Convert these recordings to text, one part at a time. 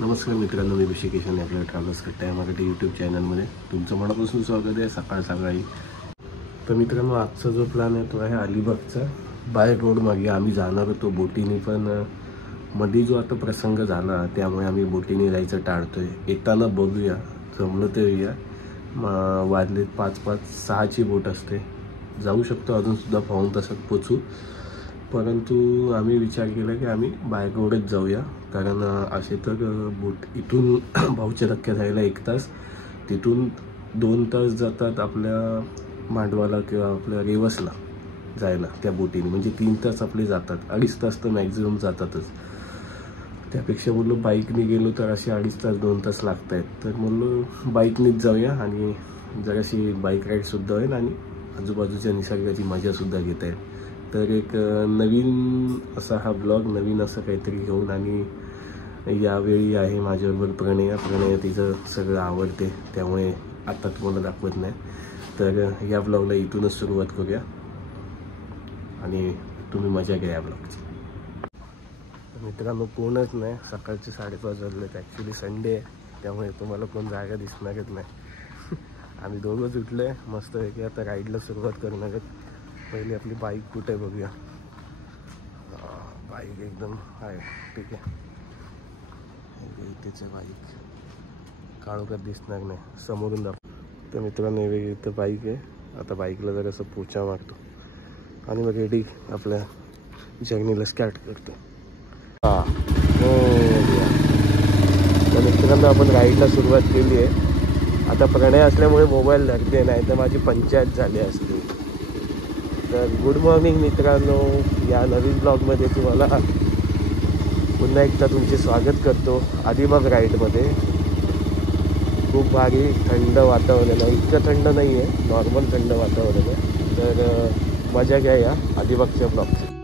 नमस्कार मित्रांनो, मी ऋषिकेश आणि आपल्या ट्रॅव्हल्स कट्टा या मराठी यूट्यूब चॅनलमध्ये तुमचं मनापासून स्वागत आहे. सकाळी तर मित्रांनो, आजचा जो प्लॅन आहे तो आहे अलिबागचा. बाय रोड मागे आम्ही जाणार होतो बोटीने, पण मध्ये जो आता प्रसंग झाला त्यामुळे आम्ही बोटीने जायचं टाळतोय. येताना बघूया, जमलं तर येऊया. वाजलेत 5:06ची बोट असते, जाऊ शकतो अजूनसुद्धा पाऊण तासात पोचू. परंतु आम्ही विचार केला की आम्ही बाय रोडच जाऊया, कारण असे तर बोट इथून भाऊच्या धक्क्या जायला 1 तास, तिथून 2 तास जातात आपल्या मांडवाला किंवा आपल्या रेवसला जायला त्या बोटीने. म्हणजे 3 तास आपले जातात, 2.5 तास तर मॅक्झिमम जातातच. त्यापेक्षा बोललो बाईकने गेलो तर असे 2.5 तास 2 तास लागत आहेत. तर बोललो बाईकनेच जाऊया आणि जराशी बाईक राईडसुद्धा होईल आणि आजूबाजूच्या निसर्गाची मजासुद्धा घेता येईल. तर एक नवीन असा हा ब्लॉग, नवीन असं काहीतरी घेऊन. आणि यावेळी आहे माझ्याबरोबर प्रणय तिचं सगळं आवडते, त्यामुळे आता तुम्हाला दाखवत नाही. तर या ब्लॉगला इथूनच सुरुवात करूया आणि तुम्ही मजा घ्या या ब्लॉगची. मित्रांनो, पूर्णच नाही, सकाळचे 5:30 वाजलेत. ॲक्च्युली संडे आहे, त्यामुळे तुम्हाला कोण जागा दिसणारच नाही. आम्ही दोघंच उठलो आहे मस्तपैकी. आता राईडला सुरुवात करणार आहेत. पहिले आपली बाईक कुठे आहे बघूया. बाईक एकदम आहे, ठीक आहे. इथेच आहे बाईक, काळोखात दिसणार नाही, समोरून दाखव. तर मित्रांनो, इथं बाईक आहे. आता बाईकला जरा असं पोचा मारतो आणि मग रेडी आपल्या जर्नीला स्टार्ट करतो. हां, तर मित्रांनो, आपण राईडला सुरुवात केली आहे. आता प्रणय असल्यामुळे मोबाईल धरते, नाही तर माझी पंचायत झाली असती. तर गुड मॉर्निंग मित्रांनो, या नवीन ब्लॉगमध्ये तुम्हाला पुन्हा एकदा तुमचे स्वागत करतो. अलिबाग राईडमध्ये खूप भारी थंड वातावरण आहे. इतकं थंड नाही आहे, नॉर्मल थंड वातावरण आहे. तर मजा घ्या या अलिबागच्या ब्लॉगची.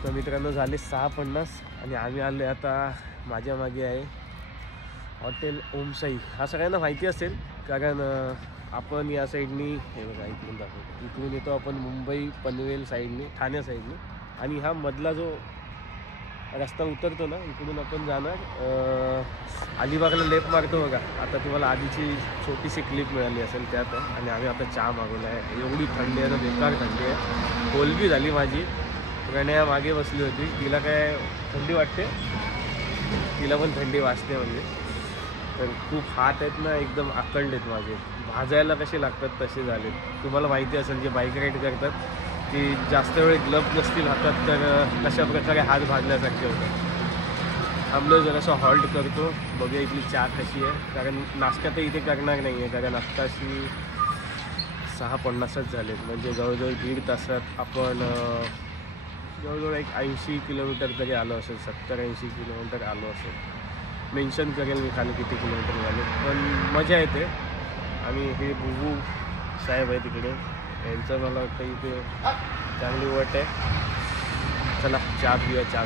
तर मित्रांनो, झाले 6:50 आणि आम्ही आले. आता माझ्या मागे आहे हॉटेल ओमसाई. हा सगळ्यांना माहिती असेल, कारण आपण या साईडनी, हे बघा इकडून दाखवतो, इकडून येतो आपण मुंबई पनवेल साईडनी, ठाणे साईडनी. आणि हा मधला जो रस्ता उतरतो ना, इकडून आपण जाणार अलिबागला लेफ्ट मारतो बघा. आता तुम्हाला आधीची छोटीशी क्लिप मिळाली असेल त्यात. आणि आम्ही आता चहा मागवला आहे. एवढी थंडी आहे ना, बेकार थंडी आहे. कोलबी झाली माझी. प्रणया मागे बसली होती, तिला काय थंडी वाटते, तिला पण थंडी वाजते म्हणजे. तर खूप हात आहेत ना, एकदम आकंड आहेत माझे, भाजायला कसे लागतात तसे झाले. तुम्हाला माहिती असेल जे बाईक राईड करतात की जास्त वेळ ग्लव्ह नसतील हातात तर कशा प्रकारे हात भाजल्यासारखे होतात. थांबलो जरासं हॉल्ट करतो, बघूया इथली चहा कशी आहे. कारण नाश्ता तर इथे करणार नाही आहे, कारण आत्ताशी 6:50 झालेत. म्हणजे जवळजवळ 1.5 तासात आपण जवळजवळ एक 80 किलोमीटर तरी आलो असेल, 70-80 किलोमीटर आलो असेल. मेन्शन करेल मी खाली किती किलोमीटर झाले, पण मजा येते. आणि हे बुबू साहेब आहे तिकडे, यांचं मला वाटतं इथे चांगली वट आहे. चला चहा पिऊया. चहा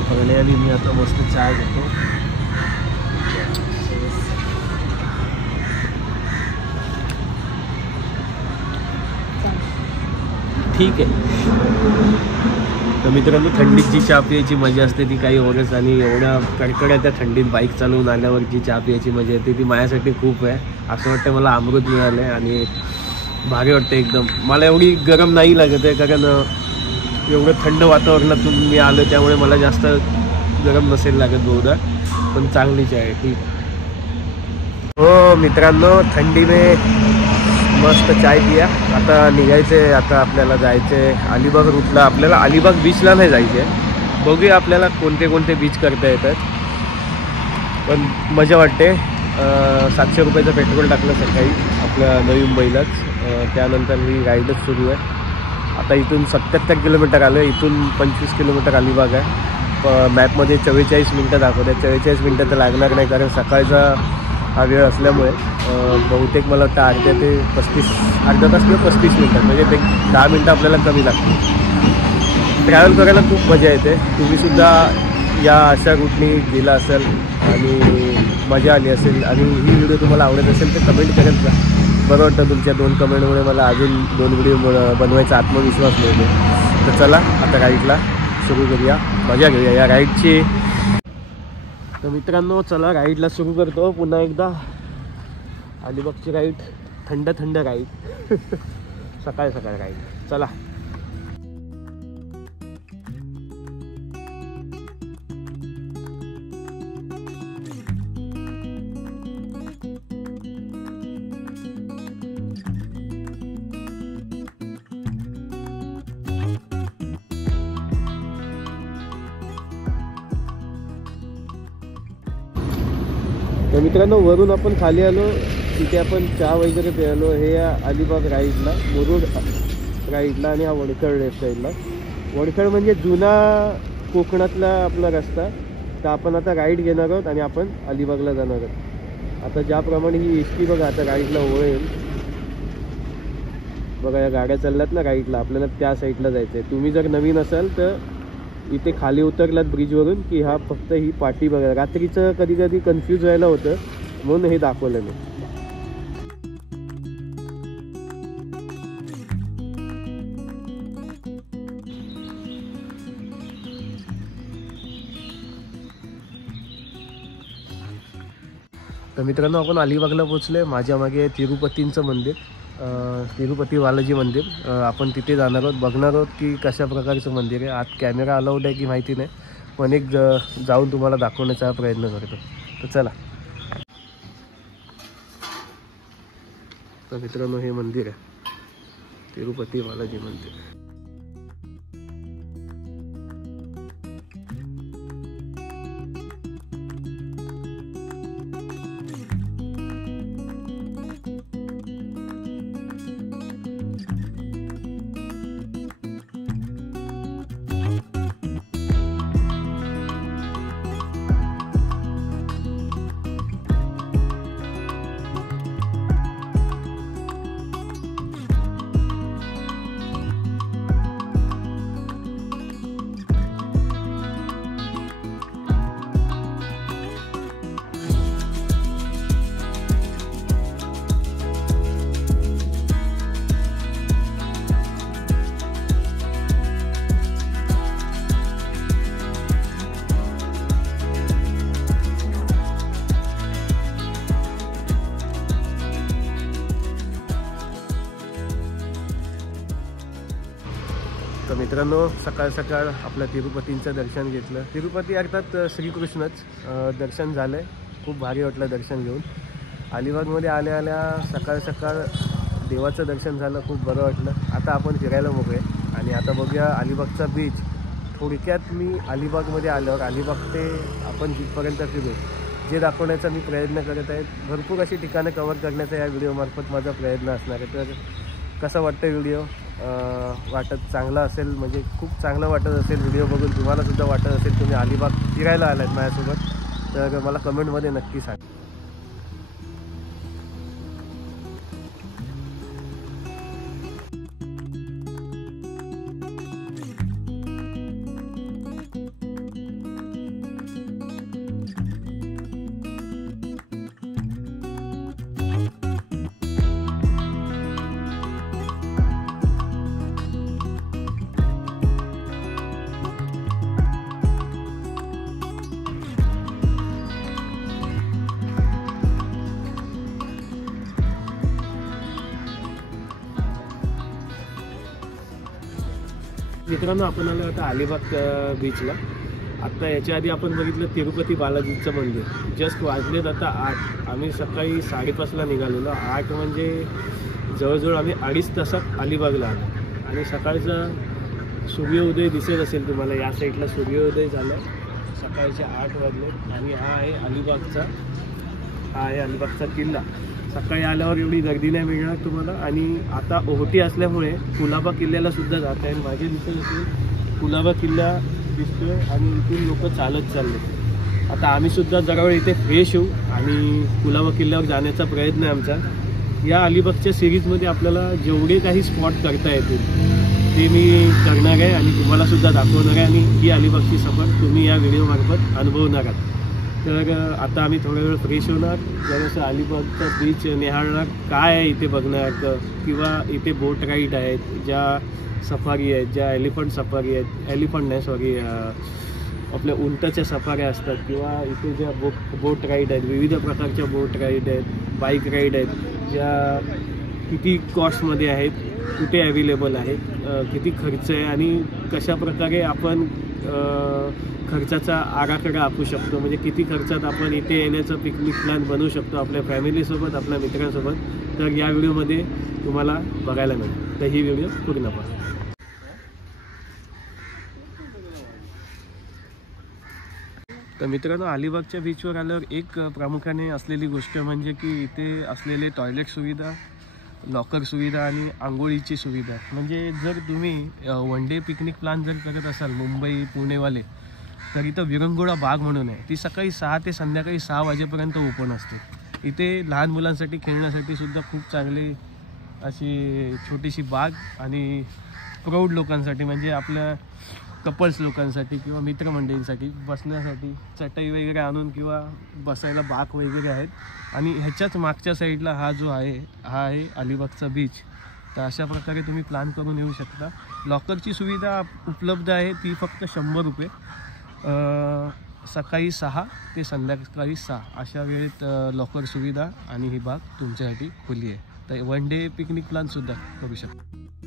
पकडले आणि मी आता मस्त चहा घेतो. ठीक आहे. तर मित्रांनो, थंडीत जी चहा पियाची मजा असते ती काही ओरच. आणि एवढ्या कडकड्या थंडीत बाईक चालवून आल्यावर जी चहा पियाची मजा येते ती माझ्यासाठी खूप आहे. असं वाटतं मला अमृत मिळालं आहे आणि भारी वाटतं एकदम. मला एवढी गरम नाही लागत आहे, कारण एवढं थंड वातावरणातून मी आलो, त्यामुळे मला जास्त गरम नसेल लागत बहुधा. पण चांगलीच आहे, ठीक. हो मित्रांनो, थंडी में मस्त चाय पिया. आता निघायचं आहे, आता आपल्याला जायचं आहे अलिबाग रूटला. आपल्याला अलिबाग बीचला नाही जायचं आहे, बघूया आपल्याला कोणते कोणते बीच करता येतात. पण मजा वाटते. 700 रुपयाचं पेट्रोल टाकलं सकाळी. आपल्या नवी मुंबईलाच. त्यानंतर ही राईडच सुरू आहे. आता इथून 77 किलोमीटर आलो आहे. इथून 25 किलोमीटर अलिबाग आहे. मॅपमध्ये 44 मिनटं दाखवत आहे. 44 मिनटं तर लागणार नाही, कारण सकाळचा हा वेळ असल्यामुळे बहुतेक मला वाटतं अर्धा तास किंवा 35 मिनटं, म्हणजे ते 10 मिनटं आपल्याला कमी लागतील. ट्रॅव्हल करायला खूप मजा येते. तुम्हीसुद्धा या अशा रूटनी गेला असेल आणि मजा आली असेल आणि ही व्हिडिओ तुम्हाला आवडत असेल तर कमेंट करत जा. बरं वाटतं तुमच्या 2 कमेंटमुळे मला अजून 2 व्हिडिओ बनवायचा आत्मविश्वास मिळतो. तर चला आता राईडला सुरू करूया, मजा घेऊया या राईडची. तर मित्रांनो चला राईडला सुरू करतो पुन्हा एकदा. अलिबागची राईड, थंड थंड राईड सकाळ सकाळ राईड. चला तर मित्रांनो वरून आपण खाली आलो, तिथे आपण चहा वगैरे प्यायलो. हे या अलिबाग राईडला, मुरुड राईडला आणि हा वडखळ लेफ्ट साईडला. वडखळ म्हणजे जुना कोकणातला आपला रस्ता. तर आपण आता राईड घेणार आहोत आणि आपण अलिबागला जाणार आहोत. आता ज्याप्रमाणे ही एसटी बघा आता राईडला वळेल बघा. या गाड्या चालल्यात ना राईडला, आपल्याला त्या साईडला जायचं आहे. तुम्ही जर नवीन असाल तर इथे खाली उतरलात ब्रिजवरून की हा फक्त ही पाटी बघा. रात्रीचं कधी कधी कन्फ्यूज व्हायला होतं म्हणून हे दाखवलं मी. तर मित्रांनो आपण अलिबागला पोचलो आहे. माझ्या मागे तिरुपतींचं मंदिर, तिरुपती बालाजी मंदिर. आपण तिथे जाणार आहोत, बघणार आहोत की कशा प्रकारचं मंदिर आहे. आत कॅमेरा अलाउड आहे की माहिती नाही, पण एक जाऊन तुम्हाला दाखवण्याचा प्रयत्न करतो. तर चला. तर मित्रांनो हे मंदिर आहे, तिरुपती बालाजी मंदिर. तर मित्रांनो सकाळ सकाळ आपल्या तिरुपतींचं दर्शन घेतलं. तिरुपती अर्थात श्रीकृष्णच. दर्शन झालं आहे, खूप भारी वाटलं दर्शन घेऊन. अलिबागमध्ये आल्या आल्या सकाळ सकाळ देवाचं दर्शन झालं, खूप बरं वाटलं. आता आपण फिरायला मोकळे आणि आता बघूया अलिबागचा बीच. थोडक्यात मी अलिबागमध्ये आल्यावर अलिबाग ते आपण जिथपर्यंत फिरू जे दाखवण्याचा मी प्रयत्न करत आहे. भरपूर अशी ठिकाणं कव्हर करण्याचा या व्हिडिओमार्फत माझा प्रयत्न असणार आहे. तर कसा वाटतं व्हिडिओ? वाटत चांगला असेल, म्हणजे खूप चांगलं वाटत असेल व्हिडिओ बघून, तुम्हालासुद्धा वाटत असेल तुम्ही अलिबाग फिरायला आलात माझ्यासोबत, तर मला कमेंटमध्ये नक्की सांगा. मित्रांनो आपण आलो आता अलिबाग बीचला. आत्ता याच्या आधी आपण बघितलं तिरुपती बालाजीचं मंदिर. जस्ट वाजलेत आता 8. आम्ही सकाळी 5:30ला निघालेलो. 8 म्हणजे जवळजवळ आम्ही 2.5 तासात अलिबागला आलो. आणि सकाळचा सूर्योदय दिसत असेल तुम्हाला, या साईडला सूर्योदय झाला. सकाळचे 8 वाजले आणि हा आहे अलिबागचा हा आहे अलिबागचा किल्ला. सकाळी आल्यावर एवढी गर्दी नाही मिळणार तुम्हाला. आणि आता ओहोटी असल्यामुळे कुलाबा किल्ल्याला सुद्धा जात आहे. मागे दिसत असेल कुलाबा किल्ला दिसतोय आणि इथून लोक चालत चालले. आता आम्ही सुद्धा जरा वेळ इथे फ्रेश होऊ आणि कुलाबा किल्ल्यावर जाण्याचा प्रयत्न आहे आमचा. या अलिबागच्या सिरीजमध्ये आपल्याला जेवढे काही स्पॉट करता येतील ते मी करणार आहे आणि तुम्हाला सुद्धा दाखवणार आहे. आणि ही अलिबागची सफर तुम्ही या व्हिडिओमार्फत अनुभवणार आहात. तर आता आम्ही थोडा वेळ फ्रेश होणार, जरासं अलिबागचा बीच निहाळणार, काय आहे इथे बघण्यासारखं, किंवा इथे बोट राईड आहेत, ज्या सफारी आहेत, ज्या एलिफंट सफारी आहेत, एलिफंट नाही सॉरी आपल्या उंटाच्या सफाऱ्या असतात, किंवा इथे ज्या बोट राईड आहेत, विविध प्रकारच्या बोट राईड आहेत, बाईक राईड आहेत, ज्या किती कॉस्टमध्ये आहेत, कुठे अवेलेबल आहेत, किती खर्च आहे आणि कशा प्रकारे आपण खर्चाचा आराखडा आखू शकतो, म्हणजे किती खर्चात आपण इथे येण्याचं पिकनिक प्लॅन बनवू शकतो आपल्या फॅमिलीसोबत, आपल्या मित्रांसोबत. तर या व्हिडिओमध्ये तुम्हाला बघायला मिळेल. तर ही व्हिडिओ पूर्ण पहा. तर मित्रांनो, अलिबागच्या बीचवर आल्यावर एक प्रामुख्याने असलेली गोष्ट म्हणजे की इथे असलेले टॉयलेट सुविधा, लॉकर सुविधा आणि आंघोळीची सुविधा. म्हणजे जर तुम्ही वन डे पिकनिक प्लॅन जर करत असाल मुंबई पुणेवाले, तर इथं विरंगुळा बाग म्हणून आहे. ती सकाळी 6 ते संध्याकाळी 6 वाजेपर्यंत ओपन असते. इथे लहान मुलांसाठी खेळण्यासाठी सुद्धा खूप चांगली अशी छोटीशी बाग, आणि प्रौढ लोकांसाठी म्हणजे आपल्या कपल्स लोकांसाठी किंवा मित्रमंडळींसाठी बसण्यासाठी चटई वगैरे आणून किंवा बसायला बाक वगैरे आहेत. आणि ह्याच्याच मागच्या साईडला हा जो आहे हा आहे अलिबागचा बीच. तर अशा प्रकारे तुम्ही प्लॅन करून येऊ शकता. लॉकरची सुविधा उपलब्ध आहे, ती फक्त 100 रुपये. सकाळी 6 ते संध्याकाळी 6 अशा वेळेत लॉकर सुविधा आणि ही बाग तुमच्यासाठी खुली आहे. तर वन डे पिकनिक प्लॅनसुद्धा करू शकता.